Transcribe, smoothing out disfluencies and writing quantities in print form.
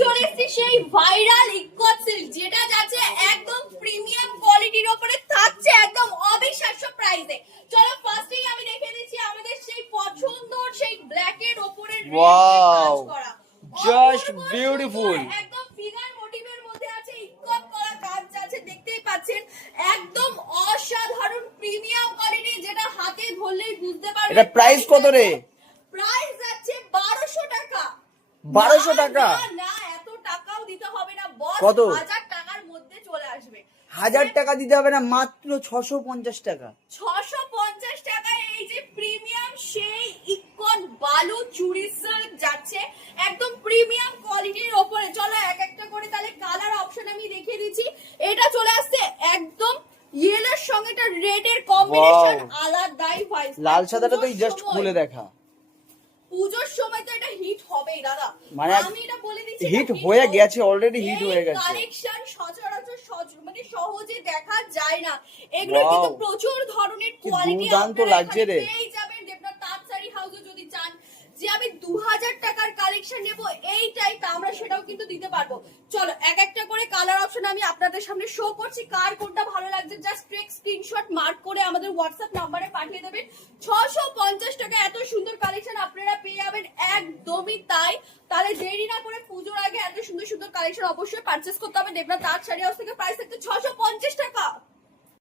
চলে এসেছি সেই ভাইরাল ইকোয়াট সিল্ক, যেটা যাচ্ছে একদম প্রিমিয়াম কোয়ালিটির উপরে, থাকছে একদম অবিশ্বাস্য প্রাইসে। চলো ফার্স্টেই আমি দেখিয়ে দিচ্ছি আমাদের সেই পছন্দের সেই ব্ল্যাক এর উপরে ওয়াও, কাজ করা, জাস্ট বিউটিফুল। একদম ফিগার মোটিভের মধ্যে আছে, ইকোয়াট করা কাজ যাচ্ছে, দেখতেই পাচ্ছেন একদম অসাধারণ প্রিমিয়াম কোয়ালিটি, যেটা হাতে ধরলেই বুঝতে পারবেন। এটা প্রাইস কত রে? প্রাইস যাচ্ছে 1200 টাকা। 1200 টাকা? না, এত টাকাও দিতে হবে না বস, কত? 1000 টাকার মধ্যে চলে আসবে। 1000 টাকা দিতে হবে না, মাত্র 650 টাকা। 650 টাকায় এই যে প্রিমিয়াম সেই ইকোয়াট বালু চুড়ি সিল্ক যাচ্ছে একদম প্রিমিয়াম কোয়ালিটির উপরে। চলো এক একটা করে তাহলে কালার অপশন আমি দেখিয়ে দিচ্ছি। এটা চলে আসছে একদম ইয়েলোর সঙ্গে এটা রেড এর কম্বিনেশন, আলাদাই ভাইস। লাল সাদাটা তো জাস্ট খুলে দেখা। পূজোর সময় তো এটা হিট হবেই দাদা, মানে আমি এটা বলে দিচ্ছি হিট হয়ে গেছে, অলরেডি হিট হয়ে গেছে। কালেকশন সচরাচর মানে সহজে দেখা যায় না, এগুলো কিন্তু প্রচুর ধরনের কোয়ালিটি দুর্দান্ত লাগছে রে। পেয়ে যাবেন দেবনাথ তাঁত শাড়ি হাউসে। যদি চান যে আমি 2000 টাকার কালেকশন নেব এইটাই, তা আমরা সেটাও কিন্তু দিতে পারবো। চলো এক একটা করে কালার অপশন আমি আপনাদের সামনে শো করছি, কার কোনটা ভালো লাগছে জাস্ট টেক স্ক্রিনশট মার্ক করে আমাদের হোয়াটসঅ্যাপ নম্বরে পাঠিয়ে দেবেন। 650 টাকা এত সুন্দর কালেকশন আপনারা পেয়ে যাবেন, একদমই তাই। তাহলে দেরি না করে পুজোর আগে এত সুন্দর সুন্দর কালেকশন অবশ্যই পারচেজ করতে হবে দেবনাথ তাঁত শাড়ি হাউস থেকে। প্রাইস থাকছে 650 টাকা।